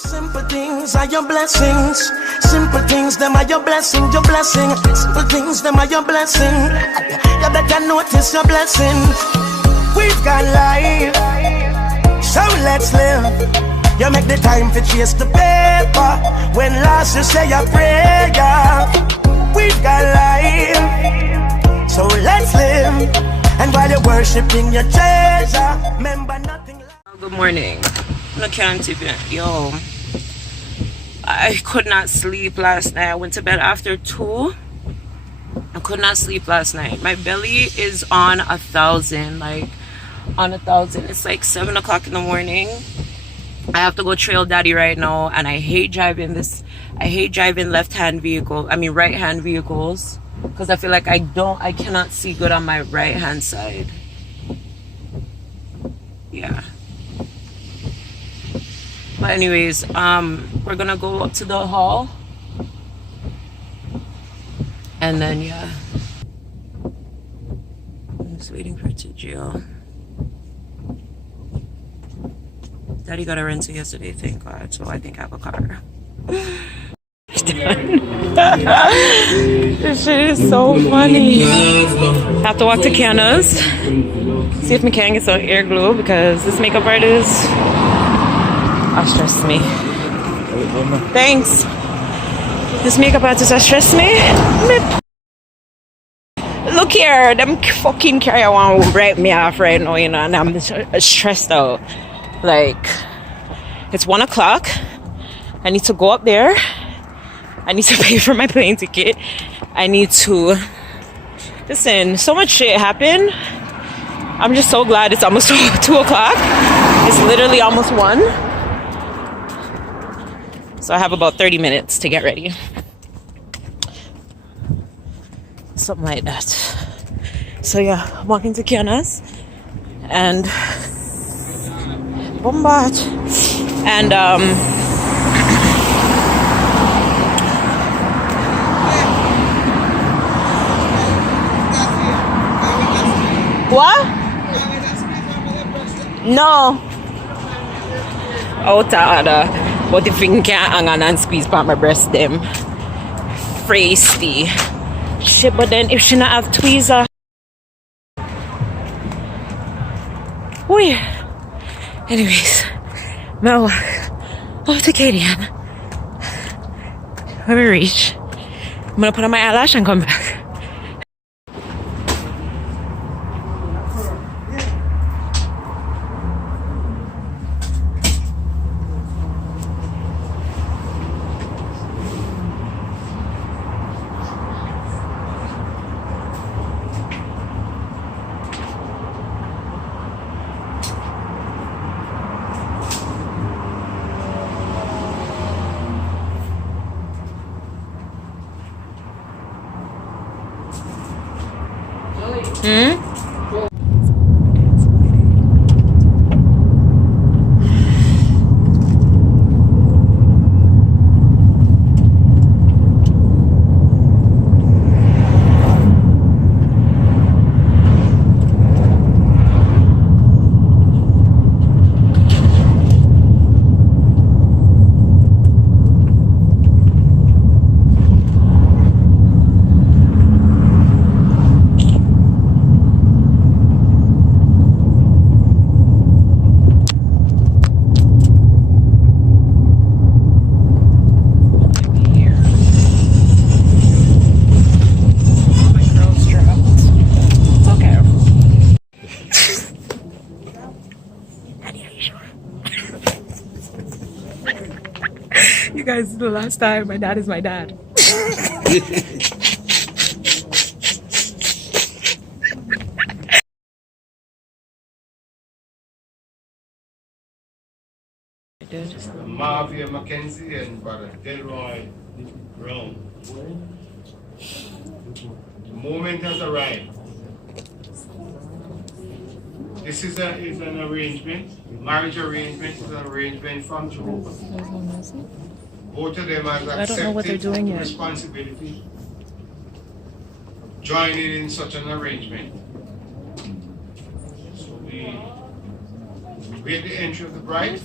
Simple things are your blessings. Simple things, them are your blessing, your blessing. Simple things, them are your blessing. You better notice your blessings. We've got life, so let's live. You make the time for chase the paper. When last you say your prayer. We've got life, so let's live. And while you're worshiping your treasure, remember nothing. Good morning. I can't even, yo, I could not sleep last night. I went to bed after 2. I could not sleep last night. My belly is on 1,000, like on 1,000. It's like 7 o'clock in the morning. I have to go trail daddy right now, and I hate driving left-hand vehicle, I mean right-hand vehicles, because I feel like I cannot see good on my right-hand side. Yeah. But anyways, we're gonna go up to the hall, and then yeah, I'm just waiting for it to jail. Daddy got a rental yesterday, thank God, so I think I have a car. This shit is so funny. I have to walk to Kiana's, see if we can get some air glue, because this makeup artist stressed me. Thanks. This makeup artist has stressed me. Look here, them fucking carrier want to break me off right now, you know, and I'm stressed out. Like, it's 1 o'clock. I need to go up there. I need to pay for my plane ticket. I need to listen. So much shit happened. I'm just so glad it's almost 2 o'clock. It's literally almost 1. So I have about 30 minutes to get ready. Something like that. So yeah, I'm walking to Kiana's and Bombard. And what? No. Out of but if you can't hang on and squeeze by my breast, them frasty shit. But then if she not have tweezer, weird. Anyways, my walk over to Kadian. When we reach, I'm gonna put on my eyelash and come back. You guys, the last time my dad is my dad. Mafia Mackenzie and brother Delroy Brown. The moment has arrived. This is an arrangement, marriage arrangement is an arrangement from Jamaica. Both of them have accepted responsibility joining in such an arrangement. So we wait the entry of the bride.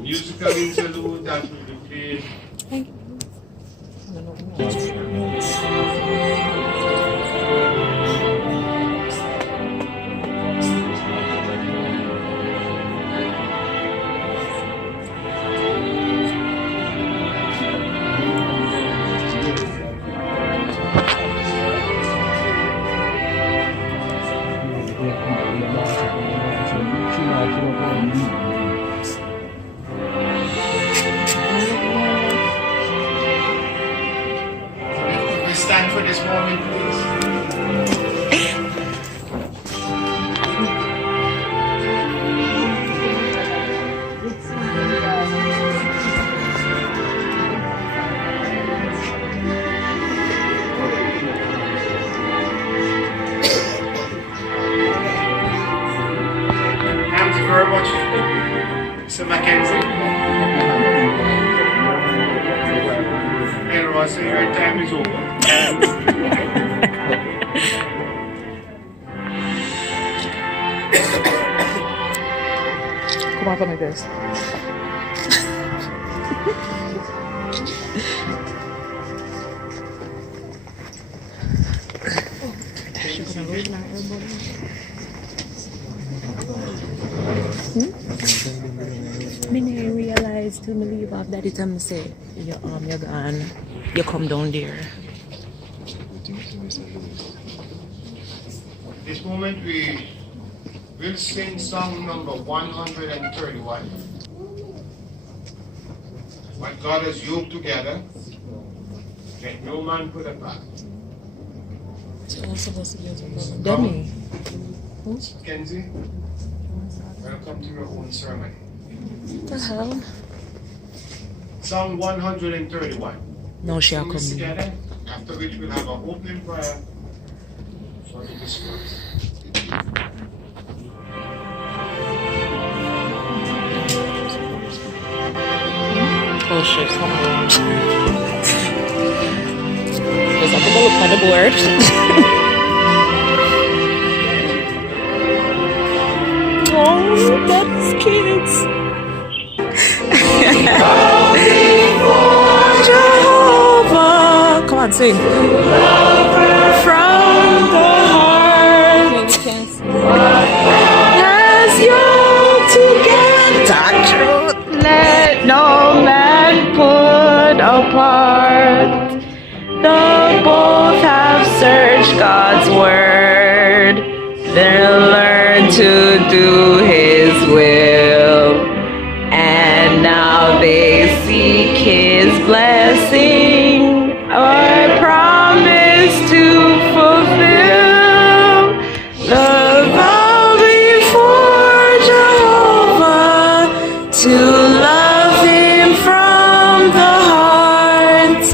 musical interlude that will be played. Thank you. We stand for this moment, please. Thank you very much, Mr. Mackenzie. Hey, Ross, your time is over. Come on, like this. Me never realize till me leave off that it say you're gone. You come down there. This moment we will sing song number 131. What God has yoked together, let no man put apart. Demi. Kenzie, welcome to your own ceremony. What the hell? Song 131. No, she are Sing this coming. together, after which we'll have an opening prayer for the discourse. Oh shit, hold on. Yes, I'm gonna look at the board. Oh, that's kids. Jehovah. Come on, sing. From the heart. As yoked together. Let no man put apart. The both have searched God's word. They'll learn to do His will. And now they seek His blessing. I promise to fulfill the vow before Jehovah to love Him from the heart.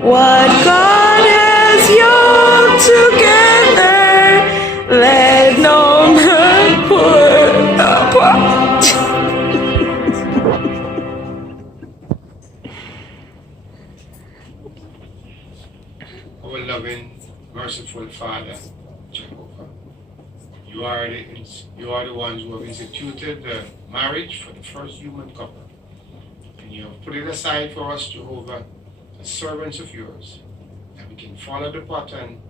What God has yoked together, let no man put apart. Our loving, merciful Father, Jehovah, you are the ones who have instituted the marriage for the first human couple. And you have put it aside for us, Jehovah, as servants of yours, that we can follow the pattern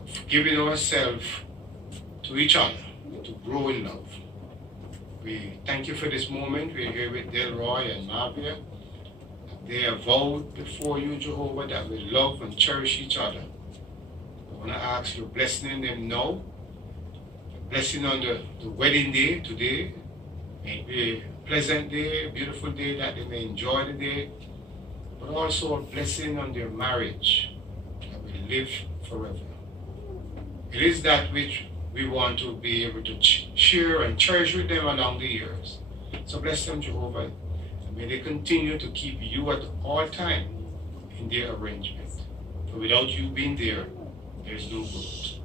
of giving ourselves to each other, to grow in love. We thank you for this moment. We're here with Delroy and Mavia. They have vowed before you, Jehovah, that we love and cherish each other. I want to ask your blessing in them now. Blessing on the wedding day today. May it be a pleasant day, a beautiful day, that they may enjoy the day. But also a blessing on their marriage, that will live forever. It is that which we want to be able to share and cherish with them along the years. So bless them, Jehovah. May they continue to keep you at all time in their arrangement. For without you being there, there's no growth.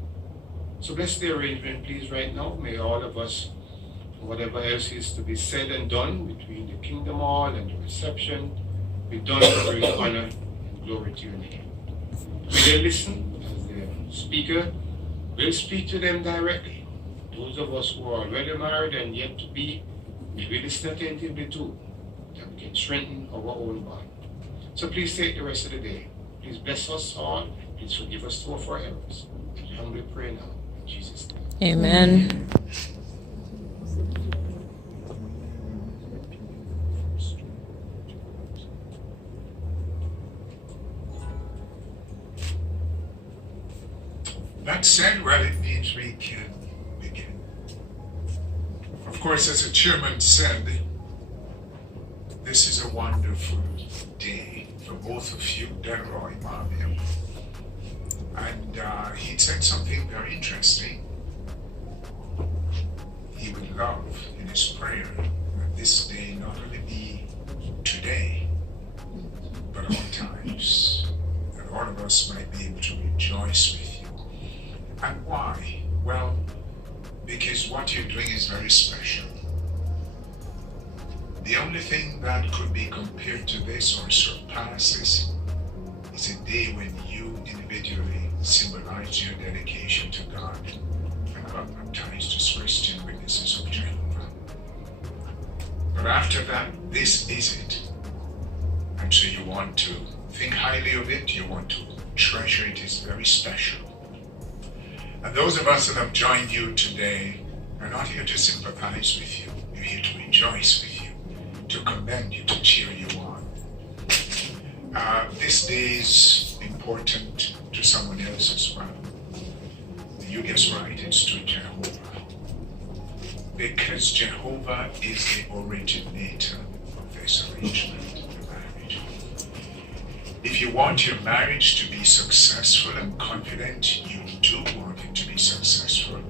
So bless the arrangement, please, right now. May all of us, whatever else is to be said and done between the Kingdom Hall and the reception, be done to bring honor and glory to your name. May they listen as the speaker will speak to them directly. Those of us who are already married and yet to be, may we listen attentively too. that we can strengthen our own bond. So please take the rest of the day. Please bless us all. Please forgive us too of our errors. We humbly pray now. In Jesus' name. Amen. That said, well, it means we can begin. Of course, as the chairman said, this is a wonderful day for both of you, Delroy, Marvin. And he said something very interesting. He would love in his prayer that this day not only be today, but all times, that all of us might be able to rejoice with you. And why? Well, because what you're doing is very special. The only thing that could be compared to this or surpass this is a day when you individually symbolize your dedication to God and got baptized as Christian witnesses of Jehovah. But after that, this is it. And so you want to think highly of it, you want to treasure it, it's very special. And those of us that have joined you today are not here to sympathize with you. We're here to rejoice with you, to commend you, to cheer you on. This day is important to someone else as well. You guess right, it's to Jehovah. Because Jehovah is the originator of this arrangement, the marriage. If you want your marriage to be successful and confident, you do want it to be successful,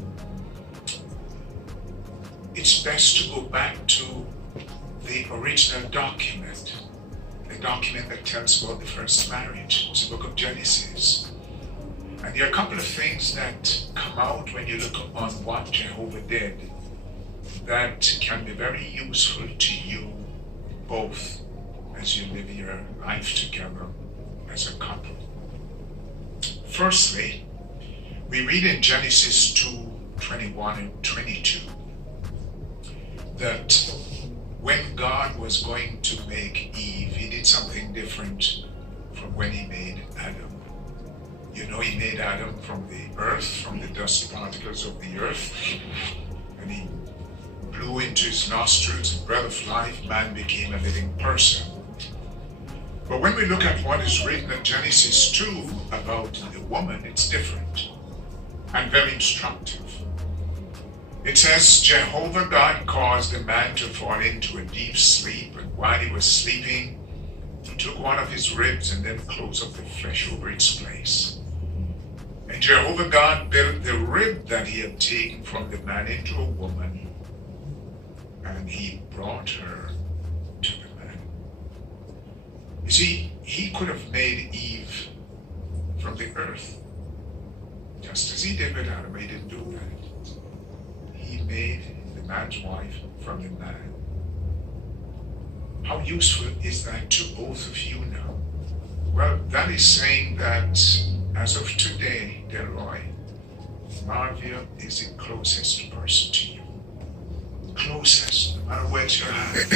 it's best to go back to the original document, the document that tells about the first marriage. It's the book of Genesis. And there are a couple of things that come out when you look upon what Jehovah did that can be very useful to you both as you live your life together as a couple. Firstly, we read in Genesis 2:21 and 22 that when God was going to make Eve, he did something different from when he made Adam. You know, he made Adam from the earth, from the dust particles of the earth, and he blew into his nostrils the breath of life, man became a living person. But when we look at what is written in Genesis 2 about the woman, it's different and very instructive. It says, Jehovah God caused the man to fall into a deep sleep, and while he was sleeping, he took one of his ribs and then closed up the flesh over its place. And Jehovah God built the rib that he had taken from the man into a woman, and he brought her to the man. You see, he could have made Eve from the earth, just as he did with Adam, but he didn't do that. He made the man's wife from the man. How useful is that to both of you now? Well, that is saying that as of today, Delroy, Marvia is the closest person to you. Closest, no matter where you're at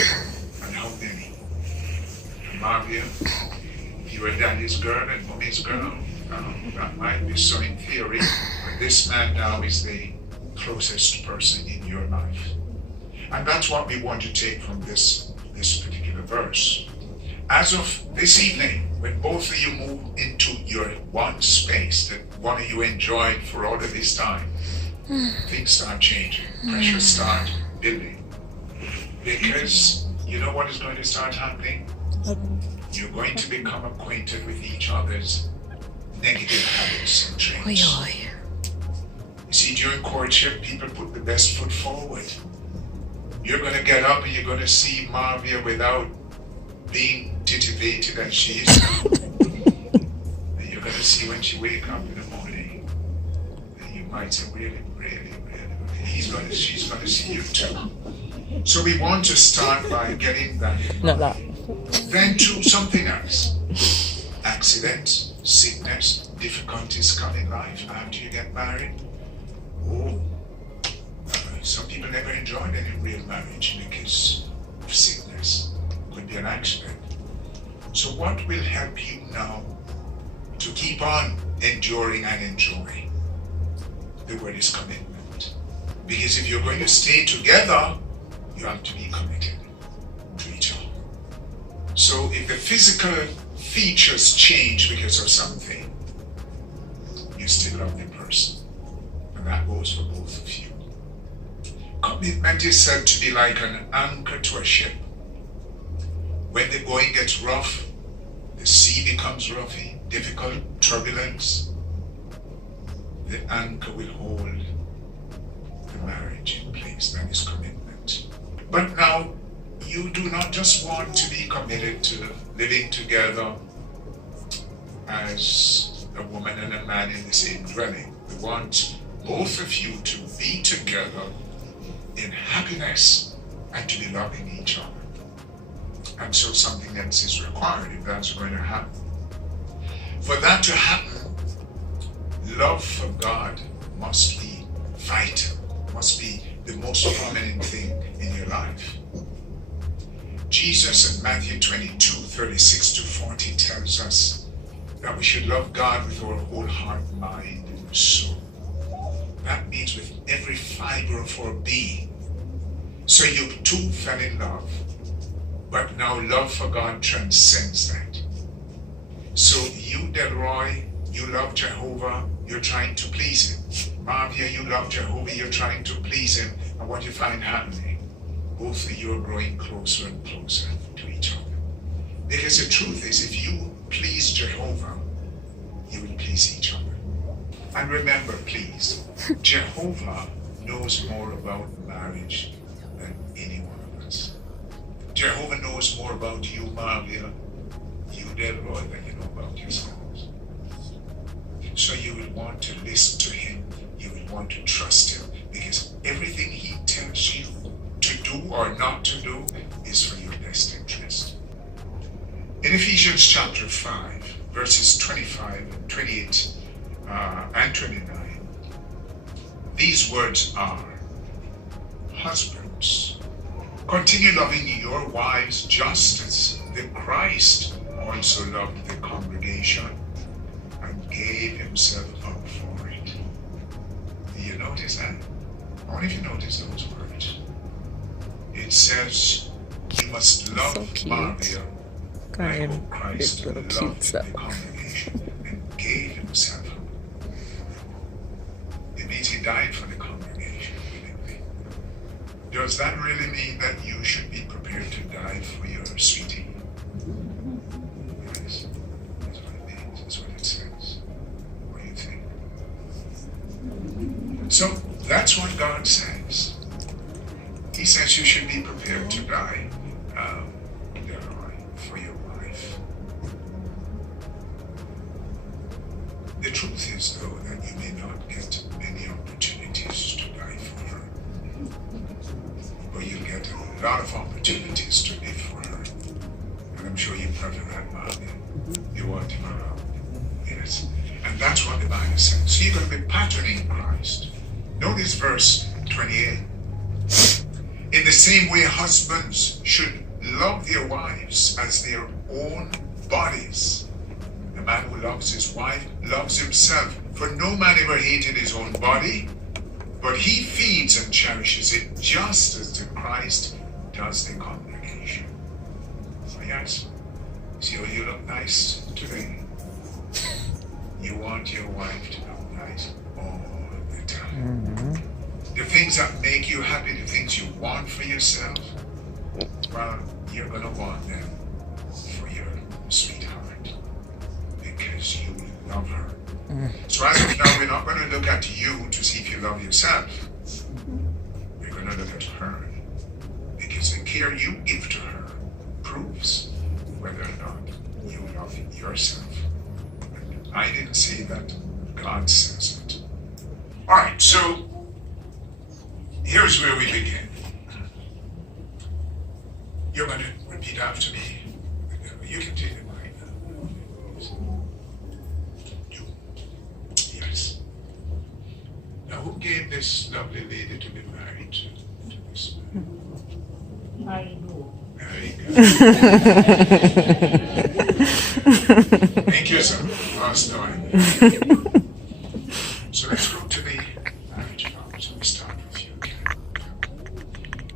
and how many. And Marvia, you are daddy's girl and mommy's girl. That might be so in theory, but this man now is the closest person in your life. And that's what we want to take from this particular verse. As of this evening, when both of you move into your one space that one of you enjoyed for all of this time, things start changing, pressure start building. Because you know what is going to start happening? You're going to become acquainted with each other's negative habits and traits. You see, during courtship, people put the best foot forward. You're going to get up and you're going to see Marvia without being titivated as she is now. And you're going to see when she wakes up in the morning. And you might say, really. She's going to see you too. So we want to start by getting that in mind. Then to something else. Accidents, sickness, difficulties come in life after you get married. Some people never enjoyed any real marriage because of sickness. Could an accident. So what will help you now to keep on enduring and enjoying? The word is commitment. Because if you're going to stay together, you have to be committed to each other. So if the physical features change because of something, you still love the person. And that goes for both of you. Commitment is said to be like an anchor to a ship. When the going gets rough, the sea becomes roughy, difficult, turbulence, the anchor will hold the marriage in place. That is commitment. But now, you do not just want to be committed to living together as a woman and a man in the same dwelling. We want both of you to be together in happiness and to be loving each other. And so something else is required if that's going to happen. For that to happen, love for God must be vital, must be the most prominent thing in your life. Jesus in Matthew 22:36-40 tells us that we should love God with our whole heart, mind, and soul. That means with every fiber of our being. So you two fell in love, but now love for God transcends that. So you, Delroy, you love Jehovah, you're trying to please him. Marvia, you love Jehovah, you're trying to please him. And what you find happening, both of you are growing closer and closer to each other. Because the truth is, if you please Jehovah, you will please each other. And remember, please, Jehovah knows more about marriage than any one of us. Jehovah knows more about you, Marvia, you, Delroy, than you know about yourselves. So you will want to listen to him, you will want to trust him, because everything he tells you to do or not to do is for your best interest. In Ephesians chapter 5, verses 25, 28, and 29, these words are, husbands, continue loving your wives just as the Christ also loved the congregation and gave himself up for it. Do you notice that? I wonder if you notice those words. It says, you must love Maria like Christ loved the congregation and gave himself up. It means he died for the congregation. Does that really mean that you should be prepared to die for your sweetie? Yes, that's what it means. That's what it says. What do you think? So that's what God says. He says you should be prepared to die for your wife. The truth is, though, that you may not get many opportunities to die for her. But you'll get a lot of opportunities to live for her. And I'm sure you've heard of that, Marvin. You want him around. Yes. And that's what the Bible says. So you're going to be patterning Christ. Notice verse 28. In the same way, husbands should love their wives as their own bodies. The man who loves his wife loves himself. For no man ever hated his own body, but he feeds and cherishes it just as the Christ does the congregation. So yes, see how you look nice today? You want your wife to look nice all the time. Mm-hmm. The things that make you happy, the things you want for yourself, well, you're going to want them for your sweetheart because you love her. So as of now, we're not going to look at you to see if you love yourself. We're going to look at her because the care you give to her proves whether or not you love yourself. And I didn't say that, God says it. All right, so here's where we begin. You're going to repeat after me. You can take the mic. You. Yes. Now, who gave this lovely lady to be married to this man? I do. Jamaica. Thank you, sir. Last time. So let's go to the marriage vows. So we start with you.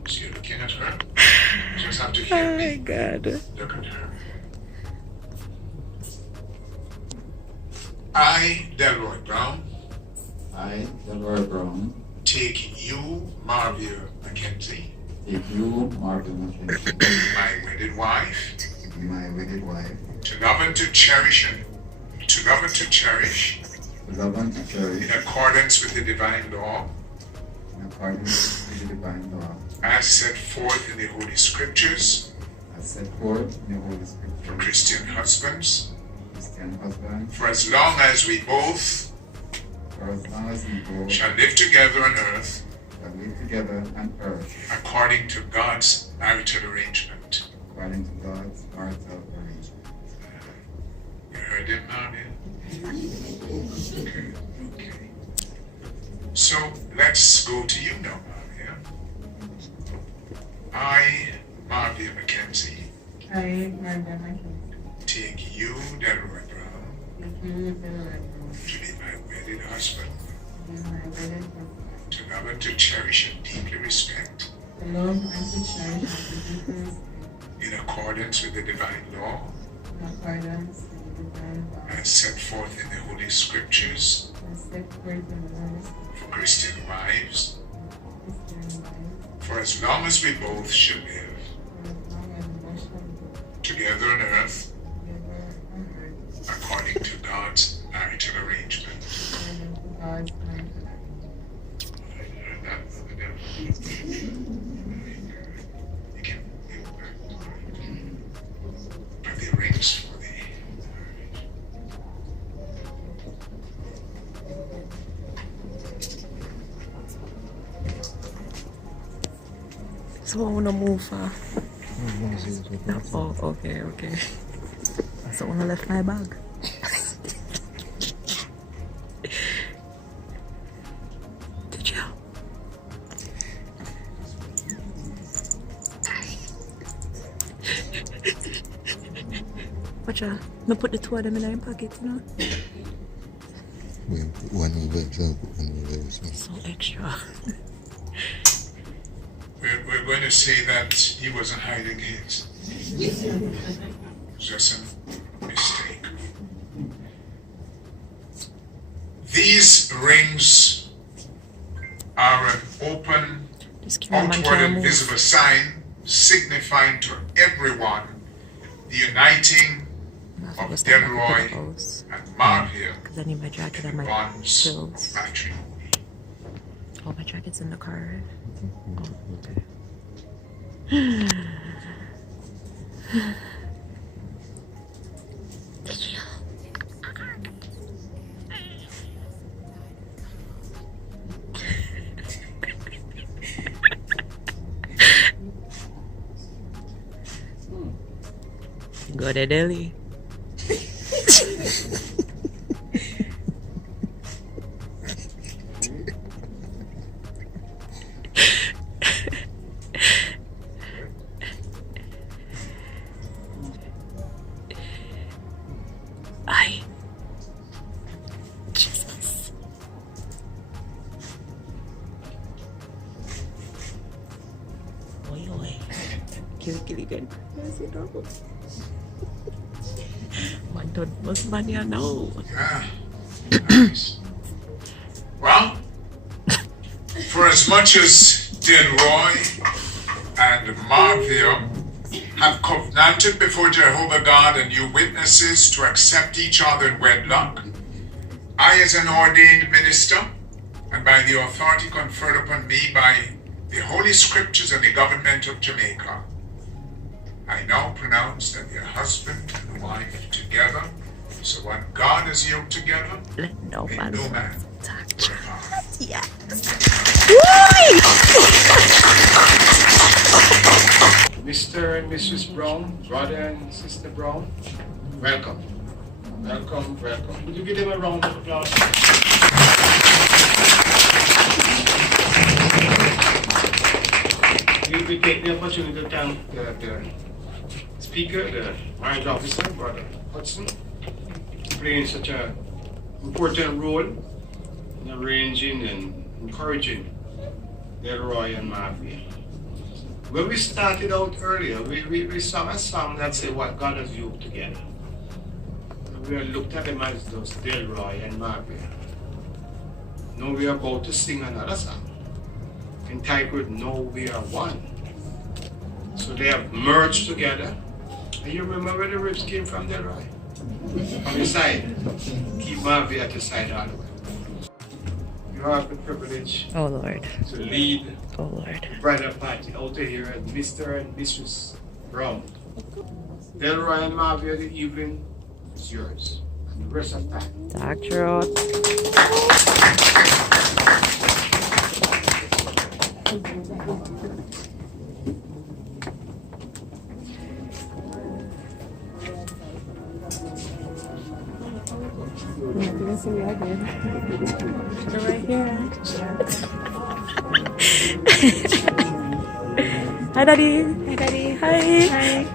So you're looking at her. You just have to hear me. Oh my God. Look at her. I, Delroy Brown, I, Delroy Brown, take you, Marvia Mackenzie, take you, Marvin McKenzie, my wedded wife, my wedded wife, to love and to cherish to love and to cherish to love and to in cherish accordance with the divine law in accordance with the divine law, as set forth in the Holy Scriptures as set forth in the Holy for Scriptures, Christian husbands, Christian husbands, for as long as we both for as long as we both shall live together on earth shall live together on earth, according to God's marital arrangement. according to God's marital arrangement. You heard him, Marvia? Okay. So let's go to you now, Marvia. I, Marvia Mackenzie, I, Marvia Mackenzie, take you, Delroy Brown, take you, Delroy Brown, to be my wedded husband, to be my wedded husband, to love and to cherish and deeply respect, to love and to cherish and to deeply respect, in accordance with the divine law, in accordance with the divine law, as set forth in the Holy Scriptures as set forth in the Holy Scriptures, for Christian wives, for Christian wives, for as long as we both shall live for as long as we shall live together on earth, together on earth, according to God's marital arrangement. according to God's marital arrangement. I heard that from the devil. You can put the rings for the So I wanna move far. Oh, okay. So I wanna left my bag. Did you? Watcha, me put the two of them in my pocket, you know? One over extra, one over extra. So extra. We're going to say that he wasn't hiding his. Just a mistake. These rings are an open, This cameraman outward can't and move. visible sign signifying to everyone the uniting of Delroy and Marvia Because I need my jacket and in the my bonds chills. of matrimony. Oh, my jacket's in the car. Oh, okay. Go to Delhi. Ay. Jesus. Oy, oy. Kill again. Yes, you know. Man, don't must money now. Ah, nice. Well, for as much as Delroy and Marvia have covenanted before Jehovah God and you witnesses to accept each other in wedlock, I, as an ordained minister, and by the authority conferred upon me by the Holy Scriptures and the government of Jamaica, I now pronounce that your husband and wife together, so what God has yoked together, Let no may man no man touch. put apart. Yeah. Mr. and Mrs. Brown, brother and sister Brown, welcome. Welcome. Would you give them a round of applause? We take the opportunity to thank the speaker, the marriage officer, Brother Hudson, playing such an important role in arranging and encouraging Delroy and Marvia. When we started out earlier, we sang a song that said what God has yoked together. And we looked at them as those Delroy and Marvia. Now we are about to sing another song entitled Now We Are One. So they have merged together. And you remember where the ribs came from, Delroy? On the side. Keep Marvia at the side all the way. You have the privilege Oh Lord. to lead Oh Lord. the bridal party out here at Mr. and Mrs. Brown. Delroy and Marvia, the evening is yours. And the rest of that. Doctor. Right here. Hi, Daddy. Hi, Daddy. Hi.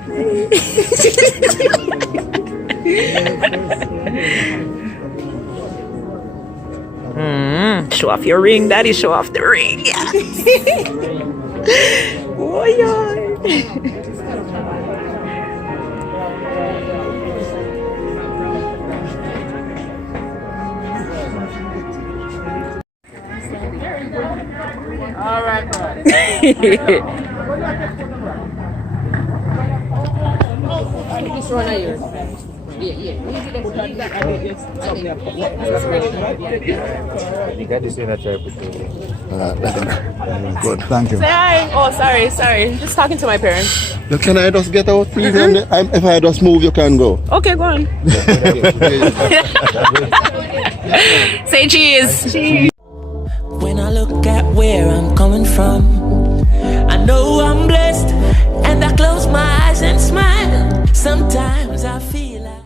Show off your ring, Daddy. Show off the ring. Yeah. Oh, yeah. All right, this one are yours. Yeah. Good, thank you. Say hi. Oh, sorry. Just talking to my parents. Look, can I just get out, please? If I just move, you can go. Okay, go on. Say cheese. Cheese. When I look at where I'm coming from, I know